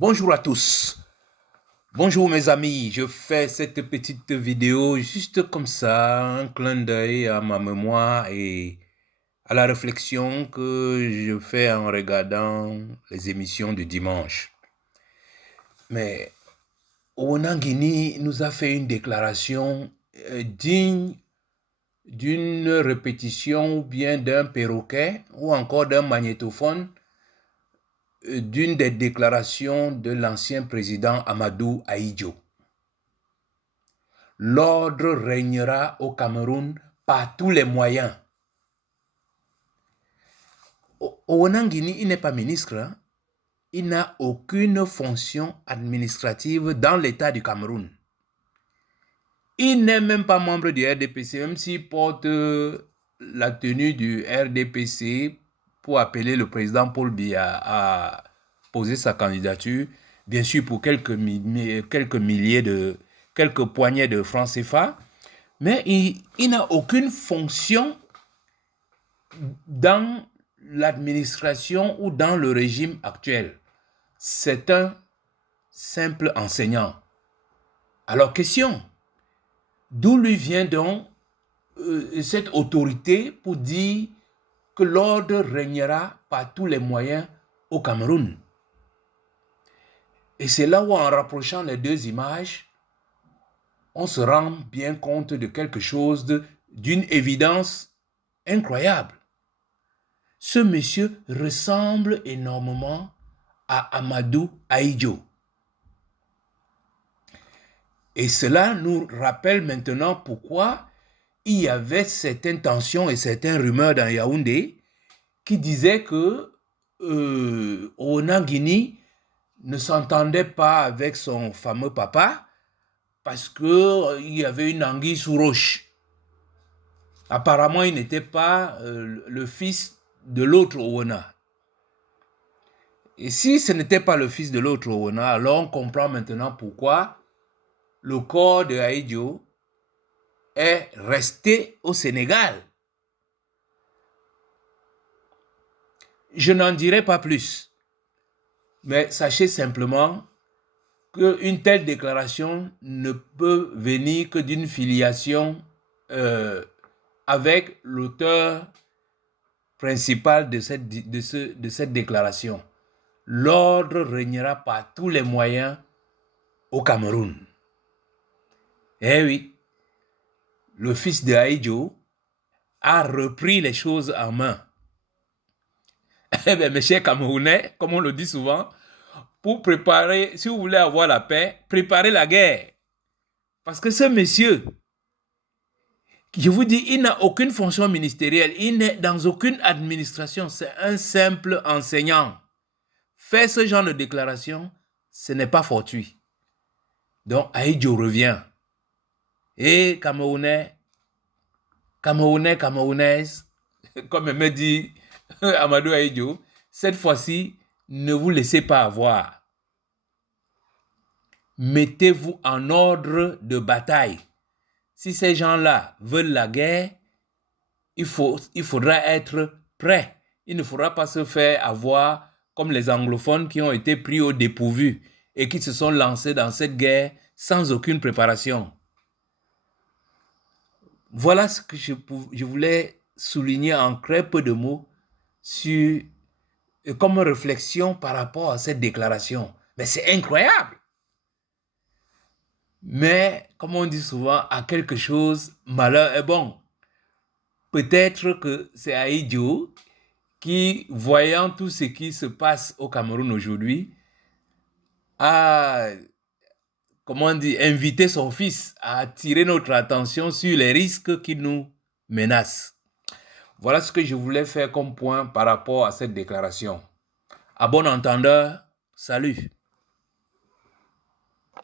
Bonjour à tous. Bonjour mes amis. Je fais cette petite vidéo juste comme ça, un clin d'œil à ma mémoire et à la réflexion que je fais en regardant les émissions du dimanche. Mais Onangini nous a fait une déclaration digne d'une répétition ou bien d'un perroquet ou encore d'un magnétophone d'une des déclarations de l'ancien président Amadou Ahidjo. L'ordre régnera au Cameroun par tous les moyens. Onangini, il n'est pas ministre, hein? Il n'a aucune fonction administrative dans l'État du Cameroun. Il n'est même pas membre du RDPC, même s'il porte la tenue du RDPC pour appeler le président Paul Biya à poser sa candidature, bien sûr pour quelques poignées de francs CFA, mais il n'a aucune fonction dans l'administration ou dans le régime actuel. C'est un simple enseignant. Alors, question, d'où lui vient donc cette autorité pour dire que l'ordre régnera par tous les moyens au Cameroun? Et c'est là où, en rapprochant les deux images, on se rend bien compte de quelque chose d'une évidence incroyable. Ce monsieur ressemble énormément à Amadou Ahidjo. Et cela nous rappelle maintenant pourquoi il y avait certaines tensions et certaines rumeurs dans Yaoundé qui disaient que Onangini ne s'entendait pas avec son fameux papa parce qu'il y avait une anguille sous roche. Apparemment, il n'était pas le fils de l'autre Owona. Et si ce n'était pas le fils de l'autre Owona, alors on comprend maintenant pourquoi le corps de Ahidjo est resté au Sénégal. Je n'en dirai pas plus, mais sachez simplement qu'une telle déclaration ne peut venir que d'une filiation avec l'auteur principal de cette déclaration. L'ordre régnera par tous les moyens au Cameroun. Eh oui, le fils de Ahidjo a repris les choses en main. Eh bien, mes chers Camerounais, comme on le dit souvent, pour préparer, si vous voulez avoir la paix, préparez la guerre. Parce que ce monsieur, je vous dis, il n'a aucune fonction ministérielle, il n'est dans aucune administration, c'est un simple enseignant. Faire ce genre de déclaration, ce n'est pas fortuit. Donc, Ahidjo revient. Et Camerounais, Camerounaises, comme me dit Amadou Ahidjo, cette fois-ci, ne vous laissez pas avoir. Mettez-vous en ordre de bataille. Si ces gens-là veulent la guerre, il faudra être prêt. Il ne faudra pas se faire avoir comme les anglophones qui ont été pris au dépourvu et qui se sont lancés dans cette guerre sans aucune préparation. Voilà ce que je voulais souligner en très peu de mots comme réflexion par rapport à cette déclaration. Mais c'est incroyable. Mais, comme on dit souvent, à quelque chose, malheur est bon. Peut-être que c'est Ahidjo qui, voyant tout ce qui se passe au Cameroun aujourd'hui, a, invité son fils à attirer notre attention sur les risques qui nous menacent. Voilà ce que je voulais faire comme point par rapport à cette déclaration. À bon entendeur, salut.